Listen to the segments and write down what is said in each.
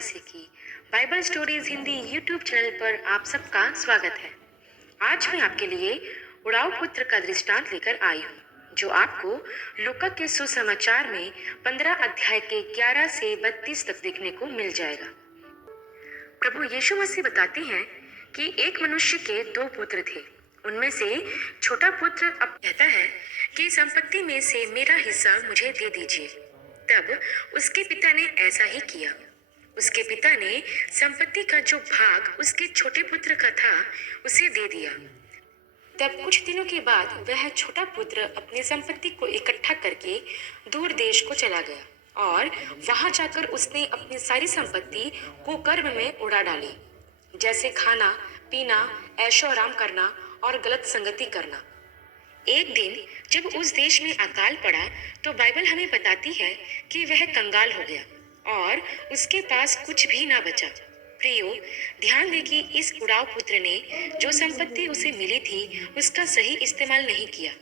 मसीह की Bible stories Hindi YouTube channel पर आप सबका स्वागत है। आज मैं आपके लिए उड़ाऊ पुत्र का दृष्टांत लेकर आई हूँ, जो आपको लूका के सुसमाचार में 15 अध्याय के 11 से 32 तक देखने को मिल जाएगा। प्रभु यीशु मसीह बताते हैं कि एक मनुष्य के 2 पुत्र थे। उनमें से छोटा पुत्र अब कहता है कि संपत्ति में से मेरा हिस्सा मुझे दे दीजिए। तब उसके पिता ने ऐसा ही किया। उसके पिता ने संपत्ति का जो भाग उसके छोटे पुत्र का था उसे दे दिया। तब कुछ दिनों के बाद वह छोटा पुत्र अपनी संपत्ति को इकट्ठा करके दूर देश को चला गया और वहां जाकर उसने अपनी सारी संपत्ति कुकर्म में उड़ा डाली, जैसे खाना पीना, ऐशो आराम करना और गलत संगति करना। एक दिन जब उस देश में अकाल पड़ा तो बाइबल हमें बताती है कि वह कंगाल हो गया और उसके पास कुछ भी ना बचा। प्रियो, ध्यान दें कि इस उड़ाऊ पुत्र ने जो संपत्ति उसे मिली थी उसका सही इस्तेमाल नहीं किया।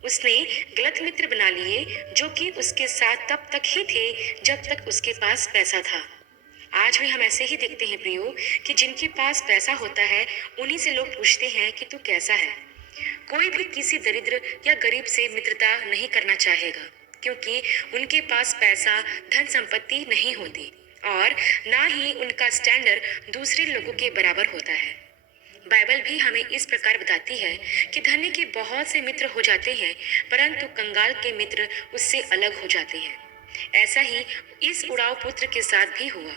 उसने गलत मित्र बना लिए जो कि उसके साथ तब तक ही थे जब तक उसके पास पैसा था। आज भी हम ऐसे ही देखते हैं प्रियो कि जिनके पास पैसा होता है उन्हीं से लोग पूछते हैं कि तू कैसा है। कोई भी किसी दरिद्र या गरीब से मित्रता नहीं करना चाहेगा, क्योंकि उनके पास पैसा धन संपत्ति नहीं होती और ना ही उनका स्टैंडर्ड दूसरे लोगों के बराबर होता है। बाइबल भी हमें इस प्रकार बताती है कि धनी के बहुत से मित्र हो जाते हैं, परंतु कंगाल के मित्र उससे अलग हो जाते हैं। ऐसा ही इस उड़ाऊ पुत्र के साथ भी हुआ।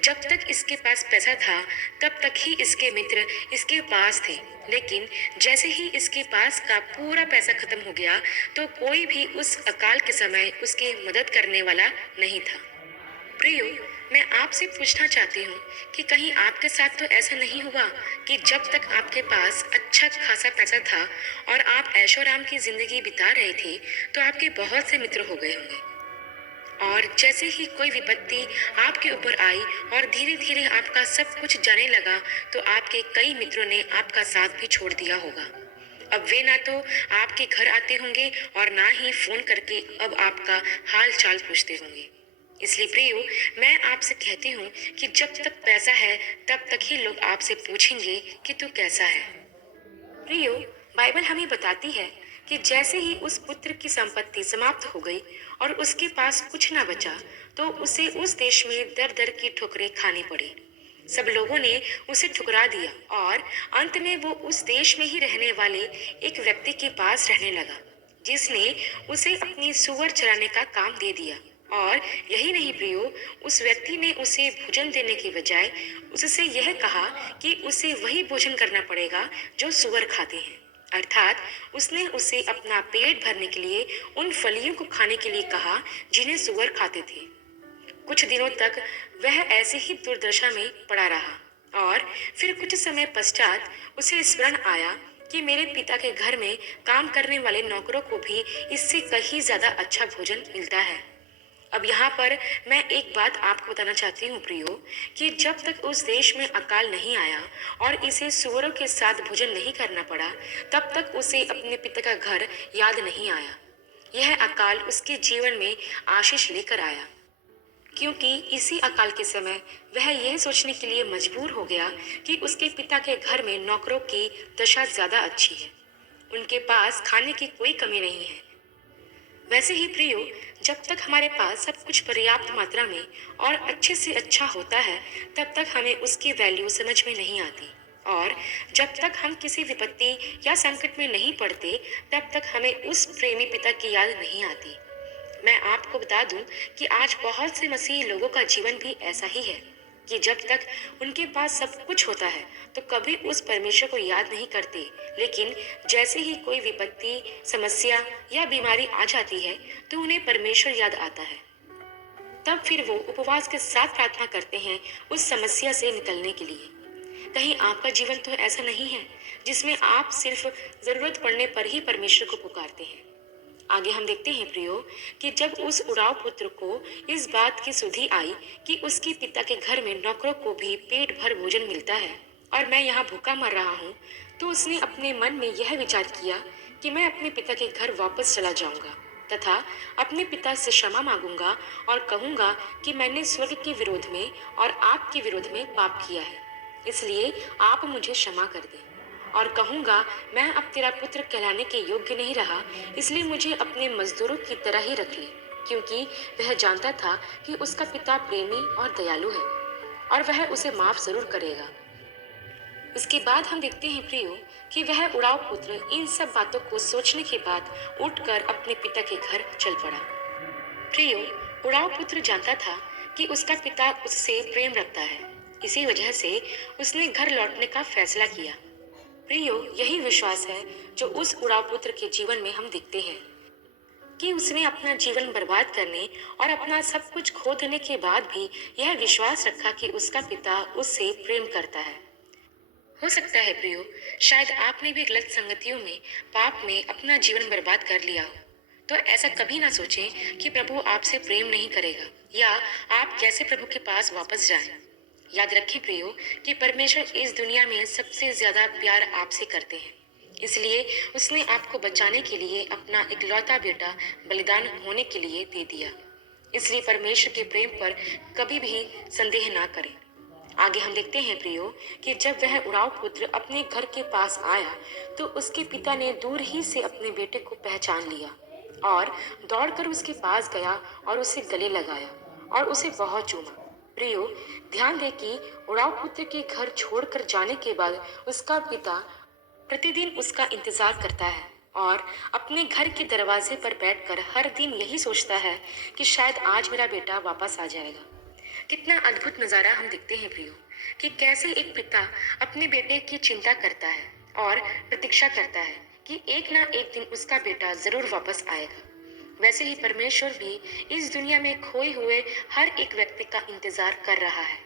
जब तक इसके पास पैसा था तब तक ही इसके मित्र इसके पास थे, लेकिन जैसे ही इसके पास का पूरा पैसा खत्म हो गया तो कोई भी उस अकाल के समय उसकी मदद करने वाला नहीं था। प्रियो, मैं आपसे पूछना चाहती हूँ कि कहीं आपके साथ तो ऐसा नहीं हुआ कि जब तक आपके पास अच्छा खासा पैसा था और आप ऐशो आराम की जिंदगी बिता रहे थे तो आपके बहुत से मित्र हो गए होंगे, और जैसे ही कोई विपत्ति आपके ऊपर आई और धीरे धीरे आपका सब कुछ जाने लगा तो आपके कई मित्रों ने आपका साथ भी छोड़ दिया होगा। अब वे ना तो आपके घर आते होंगे और ना ही फोन करके अब आपका हाल चाल पूछते होंगे। इसलिए प्रियो, मैं आपसे कहती हूँ कि जब तक पैसा है तब तक ही लोग आपसे पूछेंगे कि तू कैसा है। प्रियो, बाइबल हमें बताती है कि जैसे ही उस पुत्र की संपत्ति समाप्त हो गई और उसके पास कुछ ना बचा तो उसे उस देश में दर दर की ठोकरें खानी पड़ी। सब लोगों ने उसे ठुकरा दिया और अंत में वो उस देश में ही रहने वाले एक व्यक्ति के पास रहने लगा, जिसने उसे अपनी सुअर चराने का काम दे दिया। और यही नहीं प्रियो, उस व्यक्ति ने उसे भोजन देने के बजाय उससे यह कहा कि उसे वही भोजन करना पड़ेगा जो सुअर खाते हैं, अर्थात उसने उसे अपना पेट भरने के लिए उन फलियों को खाने के लिए कहा जिन्हें सुअर खाते थे। कुछ दिनों तक वह ऐसे ही दुर्दशा में पड़ा रहा और फिर कुछ समय पश्चात उसे स्मरण आया कि मेरे पिता के घर में काम करने वाले नौकरों को भी इससे कहीं ज्यादा अच्छा भोजन मिलता है। अब यहाँ पर मैं एक बात आपको बताना चाहती हूँ प्रियो, कि जब तक उस देश में अकाल नहीं आया और इसे सुअरों के साथ भोजन नहीं करना पड़ा तब तक उसे अपने पिता का घर याद नहीं आया। यह अकाल उसके जीवन में आशीष लेकर आया, क्योंकि इसी अकाल के समय वह यह सोचने के लिए मजबूर हो गया कि उसके पिता के घर में नौकरों की दशा ज्यादा अच्छी है, उनके पास खाने की कोई कमी नहीं है। वैसे ही प्रियो, जब तक हमारे पास सब कुछ पर्याप्त मात्रा में और अच्छे से अच्छा होता है तब तक हमें उसकी वैल्यू समझ में नहीं आती, और जब तक हम किसी विपत्ति या संकट में नहीं पड़ते तब तक हमें उस प्रेमी पिता की याद नहीं आती। मैं आपको बता दूं कि आज बहुत से मसीही लोगों का जीवन भी ऐसा ही है कि जब तक उनके पास सब कुछ होता है तो कभी उस परमेश्वर को याद नहीं करते, लेकिन जैसे ही कोई विपत्ति, समस्या या बीमारी आ जाती है तो उन्हें परमेश्वर याद आता है। तब फिर वो उपवास के साथ प्रार्थना करते हैं उस समस्या से निकलने के लिए। कहीं आपका जीवन तो ऐसा नहीं है जिसमें आप सिर्फ जरूरत पड़ने पर ही परमेश्वर को पुकारते हैं। आगे हम देखते हैं प्रियो कि जब उस उड़ाऊ पुत्र को इस बात की सुधि आई कि उसके पिता के घर में नौकरों को भी पेट भर भोजन मिलता है और मैं यहाँ भूखा मर रहा हूँ, तो उसने अपने मन में यह विचार किया कि मैं अपने पिता के घर वापस चला जाऊंगा तथा अपने पिता से क्षमा मांगूंगा और कहूंगा कि मैंने स्वर्ग के विरोध में और आपके विरोध में पाप किया है, इसलिए आप मुझे क्षमा कर दें। और कहूंगा, मैं अब तेरा पुत्र कहलाने के योग्य नहीं रहा, इसलिए मुझे अपने मजदूरों की तरह ही रख ले, क्योंकि वह जानता था कि उसका पिता प्रेमी और दयालु है और वह उसे माफ जरूर करेगा। इसके बाद हम देखते हैं प्रियो कि वह उड़ाव पुत्र इन सब बातों को सोचने के बाद उठकर अपने पिता के घर चल पड़ा। प्रियो, उड़ाव पुत्र जानता था कि उसका पिता उससे प्रेम रखता है, इसी वजह से उसने घर लौटने का फैसला किया। प्रियो, यही विश्वास है जो उस उड़ाव पुत्र के जीवन में हम देखते हैं कि उसने अपना जीवन बर्बाद करने और अपना सब कुछ खो देने के बाद भी यह विश्वास रखा कि उसका पिता उससे प्रेम करता है। हो सकता है प्रियो, शायद आपने भी गलत संगतियों में, पाप में अपना जीवन बर्बाद कर लिया हो। तो ऐसा कभी ना सोचें कि प्रभु आपसे प्रेम नहीं करेगा या आप कैसे प्रभु के पास वापस जाएं। याद रखें प्रियो कि परमेश्वर इस दुनिया में सबसे ज्यादा प्यार आपसे करते हैं, इसलिए उसने आपको बचाने के लिए अपना इकलौता बेटा बलिदान होने के लिए दे दिया। इसलिए परमेश्वर के प्रेम पर कभी भी संदेह ना करें। आगे हम देखते हैं प्रियो कि जब वह उड़ाव पुत्र अपने घर के पास आया तो उसके पिता ने दूर ही से अपने बेटे को पहचान लिया और दौड़कर उसके पास गया और उसे गले लगाया और उसे बहुत चूमा। प्रियो, ध्यान दे कि उड़ाव पुत्र के घर छोड़कर जाने के बाद उसका पिता प्रतिदिन उसका इंतजार करता है और अपने घर के दरवाजे पर बैठकर हर दिन यही सोचता है कि शायद आज मेरा बेटा वापस आ जाएगा। कितना अद्भुत नजारा हम देखते हैं प्रियो कि कैसे एक पिता अपने बेटे की चिंता करता है और प्रतीक्षा करता है कि एक ना एक दिन उसका बेटा जरूर वापस आएगा। वैसे ही परमेश्वर भी इस दुनिया में खोए हुए हर एक व्यक्ति का इंतजार कर रहा है।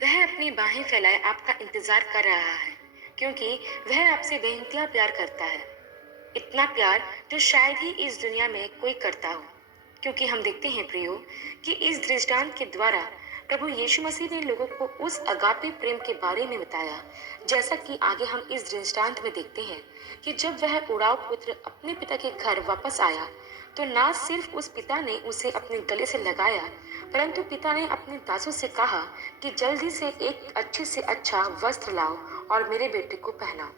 वह अपनी बाहें फैलाए आपका इंतजार कर रहा है, क्योंकि वह आपसे बेइंतहा प्यार करता है। इतना प्यार जो शायद ही इस दुनिया में कोई करता हो, क्योंकि हम देखते हैं प्रियो कि इस दृष्टांत के द्वारा प्रभु यीशु मसीह ने लोगों को उस अगापे प्रेम के बारे में बताया, जैसा कि आगे हम इस दृष्टांत में देखते हैं कि जब वह उड़ाव पुत्र अपने पिता के घर वापस आया तो ना सिर्फ उस पिता ने उसे अपने गले से लगाया, परंतु पिता ने अपने दासों से कहा कि जल्दी से एक अच्छे से अच्छा वस्त्र लाओ और मेरे बेटे को पहनाओ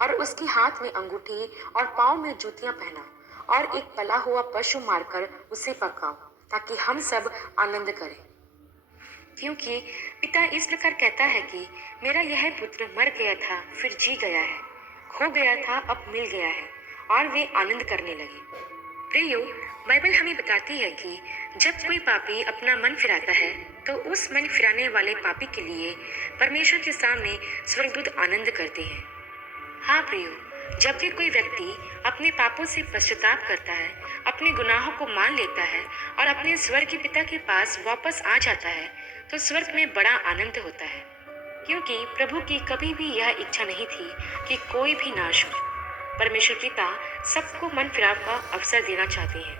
और उसके हाथ में अंगूठी और पाँव में जूतियां पहनाओ और एक पला हुआ पशु मारकर उसे पकाओ, ताकि हम सब आनंद करें। क्योंकि पिता इस प्रकार कहता है कि मेरा यह पुत्र मर गया था फिर जी गया है, खो गया था अब मिल गया है, और वे आनंद करने लगे। प्रियो, बाइबल हमें बताती है कि जब कोई पापी अपना मन फिराता है तो उस मन फिराने वाले पापी के लिए परमेश्वर के सामने स्वर्गदूत आनंद करते हैं। हाँ प्रियो, जब भी कोई व्यक्ति अपने पापों से पश्चाताप करता है, अपने गुनाहों को मान लेता है और अपने स्वर्गीय पिता के पास वापस आ जाता है, तो स्वर्ग में बड़ा आनंद होता है, क्योंकि प्रभु की कभी भी यह इच्छा नहीं थी कि कोई भी नाश हो। परमेश्वर पिता सबको मन फिराव का अवसर देना चाहते हैं।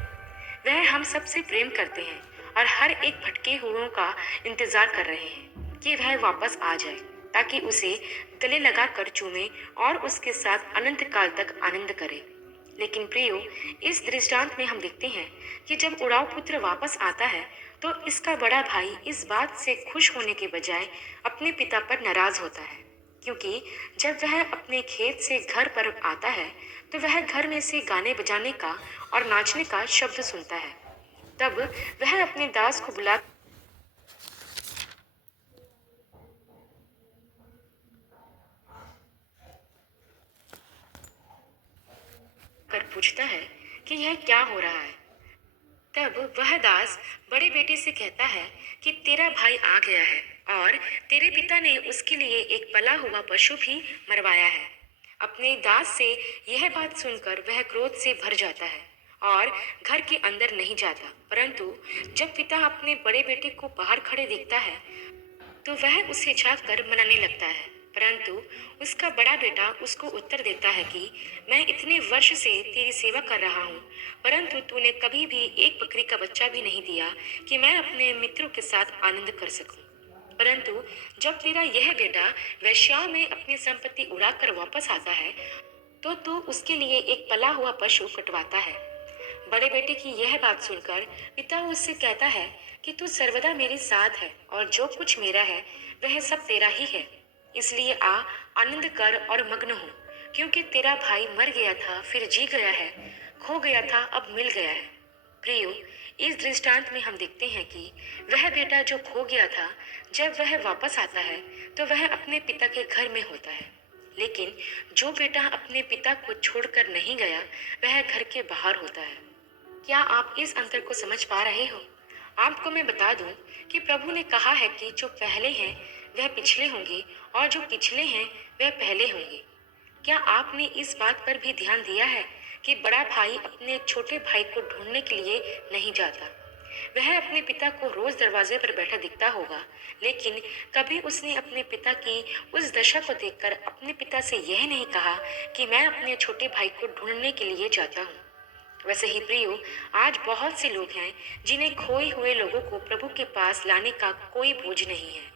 वह हम सबसे प्रेम करते हैं और हर एक भटके हुओं का इंतजार कर रहे हैं कि वह वापस आ जाए, ताकि उसे गले लगा कर चूमे और उसके साथ अनंत काल तक आनंद करे। लेकिन प्रियो, इस दृष्टांत में हम देखते हैं कि जब उड़ाव पुत्र वापस आता है तो इसका बड़ा भाई इस बात से खुश होने के बजाय अपने पिता पर नाराज होता है, क्योंकि जब वह अपने खेत से घर पर आता है तो वह घर में से गाने बजाने का और नाचने का शब्द सुनता है। तब वह अपने दास को बुला कर पूछता है कि यह क्या हो रहा है। तब वह दास बड़े बेटे से कहता है कि तेरा भाई आ गया है और तेरे पिता ने उसके लिए एक पला हुआ पशु भी मरवाया है। अपने दास से यह बात सुनकर वह क्रोध से भर जाता है और घर के अंदर नहीं जाता, परंतु जब पिता अपने बड़े बेटे को बाहर खड़े देखता है तो वह उसे झाँक कर मनाने लगता है। परंतु उसका बड़ा बेटा उसको उत्तर देता है कि मैं इतने वर्ष से तेरी सेवा कर रहा हूँ, परंतु तूने कभी भी एक बकरी का बच्चा भी नहीं दिया कि मैं अपने मित्रों के साथ आनंद कर सकूं। परंतु जब तेरा यह बेटा वेश्याओं में अपनी संपत्ति उड़ाकर वापस आता है तो तू उसके लिए एक पला हुआ पशु कटवाता है। बड़े बेटे की यह बात सुनकर पिता उससे कहता है कि तू सर्वदा मेरे साथ है और जो कुछ मेरा है वह सब तेरा ही है। इसलिए आ, आनंद कर और मग्न हो, क्योंकि तेरा भाई मर गया था फिर जी गया है, खो गया था अब मिल गया है। प्रियो, इस दृष्टांत में हम देखते हैं कि वह बेटा जो खो गया था, जब वह वापस आता है तो वह अपने पिता के घर में होता है। लेकिन जो बेटा अपने पिता को छोड़कर नहीं गया, वह घर के बाहर होता है। क्या आप इस अंतर को समझ पा रहे हो? आपको मैं बता दूं कि प्रभु ने कहा है कि जो पहले हैं वह पिछले होंगे और जो पिछले हैं वह पहले होंगे। क्या आपने इस बात पर भी ध्यान दिया है कि बड़ा भाई अपने छोटे भाई को ढूंढने के लिए नहीं जाता? वह अपने पिता को रोज दरवाजे पर बैठा दिखता होगा, लेकिन कभी उसने अपने पिता की उस दशा को देखकर अपने पिता से यह नहीं कहा कि मैं अपने छोटे भाई को ढूंढने के लिए जाता हूँ। वैसे ही प्रियो, आज बहुत से लोग हैं जिन्हें खोए हुए लोगों को प्रभु के पास लाने का कोई बोझ नहीं है।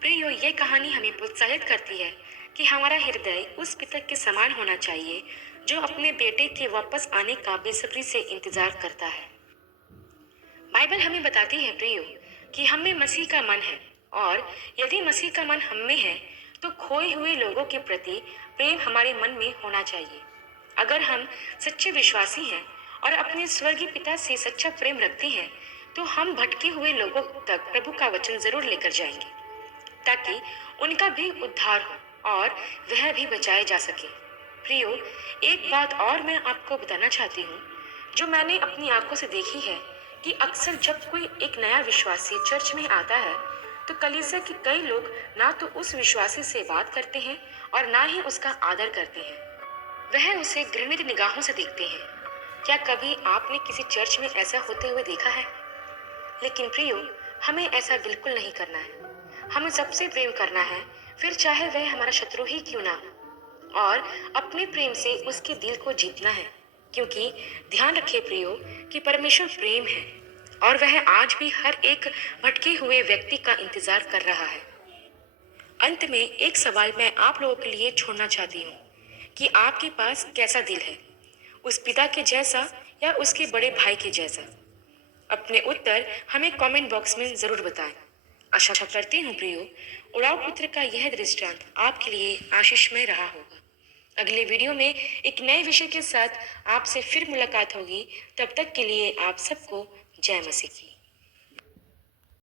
प्रियो, ये कहानी हमें प्रोत्साहित करती है कि हमारा हृदय उस पिता के समान होना चाहिए जो अपने बेटे के वापस आने का बेसब्री से इंतजार करता है। बाइबल हमें बताती है प्रियो कि हम में मसीह का मन है, और यदि मसीह का मन हम में है तो खोए हुए लोगों के प्रति प्रेम हमारे मन में होना चाहिए। अगर हम सच्चे विश्वासी हैं और अपने स्वर्गीय पिता से सच्चा प्रेम रखते हैं तो हम भटके हुए लोगों तक प्रभु का वचन जरूर लेकर जाएंगे, ताकि उनका भी उद्धार हो और वह भी बचाए जा सके। प्रियो, एक बात और मैं आपको बताना चाहती हूँ जो मैंने अपनी आंखों से देखी है कि अक्सर जब कोई एक नया विश्वासी चर्च में आता है तो कलीसिया के कई लोग ना तो उस विश्वासी से बात करते हैं और ना ही उसका आदर करते हैं। वह उसे घृणित निगाहों से देखते हैं। क्या कभी आपने किसी चर्च में ऐसा होते हुए देखा है? लेकिन प्रियो, हमें ऐसा बिल्कुल नहीं करना है। हमें सबसे प्रेम करना है, फिर चाहे वह हमारा शत्रु ही क्यों ना हो, और अपने प्रेम से उसके दिल को जीतना है। क्योंकि ध्यान रखिए प्रियो कि परमेश्वर प्रेम है और वह आज भी हर एक भटके हुए व्यक्ति का इंतजार कर रहा है। अंत में एक सवाल मैं आप लोगों के लिए छोड़ना चाहती हूँ कि आपके पास कैसा दिल है, उस पिता के जैसा या उसके बड़े भाई के जैसा? अपने उत्तर हमें कमेंट बॉक्स में जरूर बताएं। आशा करती हूँ प्रियो, उड़ाव पुत्र का यह दृष्टांत आपके लिए आशीषमय रहा होगा। अगले वीडियो में एक नए विषय के साथ आपसे फिर मुलाकात होगी। तब तक के लिए आप सबको जय मसीह की।